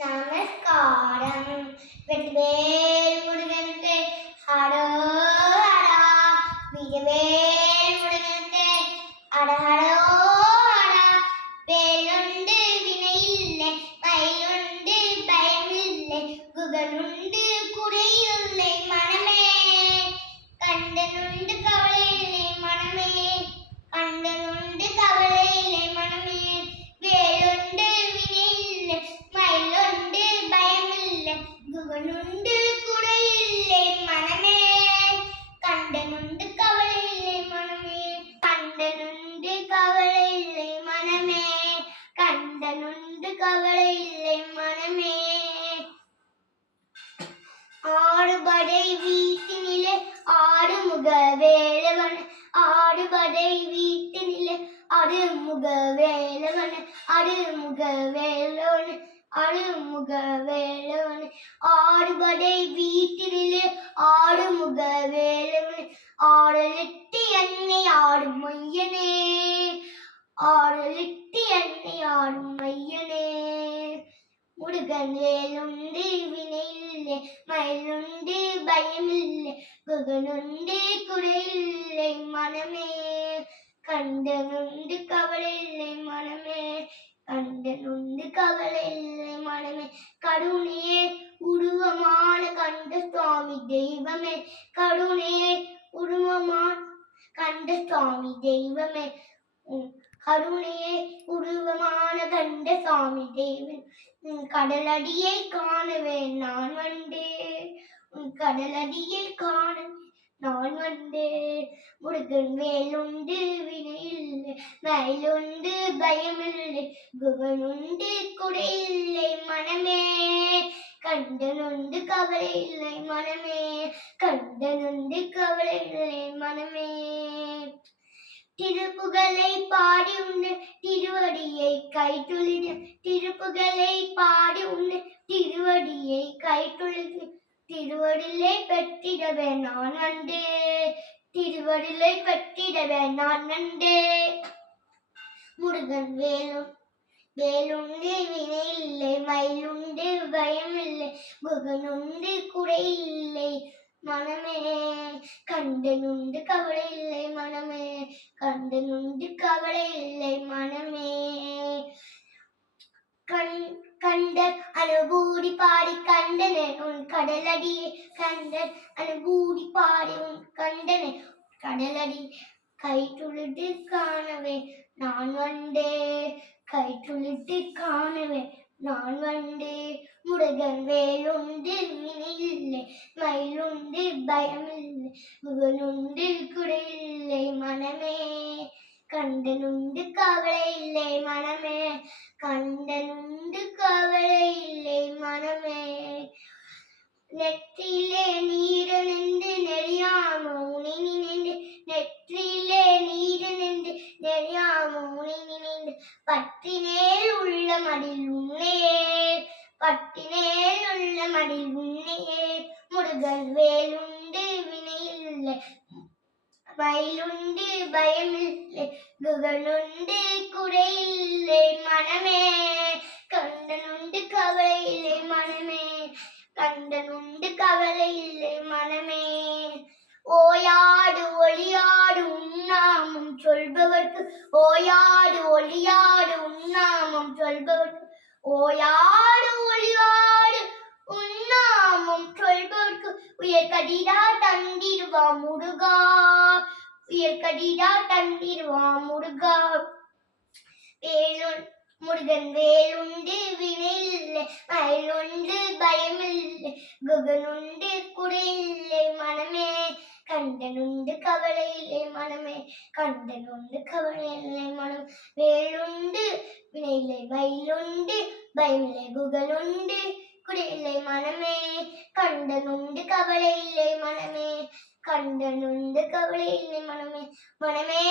நமஸ்காரம் வெற்றிவேல் முருகனுக்கு ஹரோஹரா. வீரவேல் முருகனுக்கு அடஹரோஹரா. வேலுண்டு வினையில்லை, மயிலுண்டு பயமில்லை, குகனுண்டு குறையில்லை மனமே. கண்டனுண்டு கவலையில்லை மனமே, கண்டனுண்டு கவலையில்லை மனமே. வேலுண்டு வினையில்லை, மயிலுண்டு பயமில்லை, குகனுண்டு குறையில்லை மனமே. கண்டனுண்டு கவலையில்லை மனமே, கண்டனுண்டு கவலையில்லை மனமே, கண்டனுண்டு கவலையில்லை மனமே. ஆடுபடை வீட்டினிலே ஆறுமுக வேலவன், ஆடுபடை வீட்டினிலே அருமுக வேலவன், அருமுக வேலவன், அருமுக வேலவன். ஆடுபடை வீட்டினிலே ஆறுமுக வேலவன், ஆடலிட்டு என்னை ஆடும் மையனே, ஆடலிட்டு என்னை ஆடும் மையனே. முருகன் வேலுண்டு வினையில்லை, மயிலுண்டு பயமில்லை, குகனுண்டு குறையில்லை மனமே. கண்டனுண்டு கவலையில்லை மனமே, கண்டனுண்டு கவலையில்லை மனமே. கருணையே உருவமான கண்ட சுவாமி தெய்வமே, கருணையே உருவமான கண்ட சுவாமி தெய்வமே, கருணையே உருவமான கண்ட சுவாமி தெய்வம். கடலடியை காணவே நான் வந்தேன், கடலடியை காணவே நான் வந்தேன். முருகன் வேலுண்டு வினையில்லை, மயிலுண்டு பயமில்லை, குகனுண்டு குறையில்லை மனமே. கண்டனுண்டு கவலையில்லை மனமே, கண்டனுண்டு கவலையில்லை மனமே. திருப்புகழை பாடி உண்டு திருவடியை கைத்தொழுது, திருப்புகழை பாடி உண்டு திருவடியை கைத்தொழுது. திருவடிலை பெற்றிடவே நான் வந்தே, திருவடிலை பெற்றிடவே நான் வந்தே. முருகன் வேலுண்டு வினையில்லை, மயிலுண்டு பயமில்லை, குகனுண்டு குறையில்லை மனமே. கண்டனுண்டு கவலையில்லை மனமே, கண்டனுண்டு கவலையில்லை மனமே. கண்டர் அனுபூதி பாடி கண்டனே உன் கடலடியே, கண்டர் அனுபூதி பாடி உன் கண்டனே கடலடி. கைத்துளிட்டு காணவே நான் வந்தே, கைத்துளிட்டு காணவே நான் வந்தே. முருகன் வேலுண்டு வினையில்லை, மயிலுண்டு பயமில்லை, குகனுண்டு குறையில்லை மனமே. கண்டனுண்டு கவலையில்லை மனமே, கண்டனுண்டு கவலையில்லை மனமே. நெற்றிலே நீர நின்று நெறியாம உனை நினைந்து, நெற்றிலே நீர நின்று நெறியாம உனை நினைந்து. பற்றினேல் உள்ள மடில் உன்னையே, பட்டினேல் உள்ள மடில் உன்னையே. முருகன் வேலுண்டு வினையில்லை, மயிலுண்டு பயமில்லை, குகனுண்டு குறையில்லை மனமே. கண்டனுண்டு கவலையில்லை மனமே, கண்டனுண்டு கவலையில்லை மனமே. ஓயாது ஒளியாது உன்னாமம் சொல்பவர்க்கு, ஓயாது ஒளியாது உன்னாமம் சொல்பவர்க்கு, ஓயாது ஒளியாது உன்னாமம் சொல்பவர்க்கு உயர் கடிதா தந்திருவா முருகா, உயர் கடிதா தந்திருவா முருகா. முருகன் வேலுண்டு வினையில்லை, மயிலுண்டு பயமில்லை, குகனுண்டு குறையில்லை மனமே. கண்டனுண்டு கவலையில்லை மனமே, கண்டனுண்டு கவலையில்லை மனம். வேலுண்டு வினையில்லை, மயிலுண்டு பயமில்லை, குகனுண்டு குறையில்லை மனமே. கண்டனுண்டு கவலையில்லை மனமே, கண்டனுண்டு கவலையில்லை மனமே, மனமே.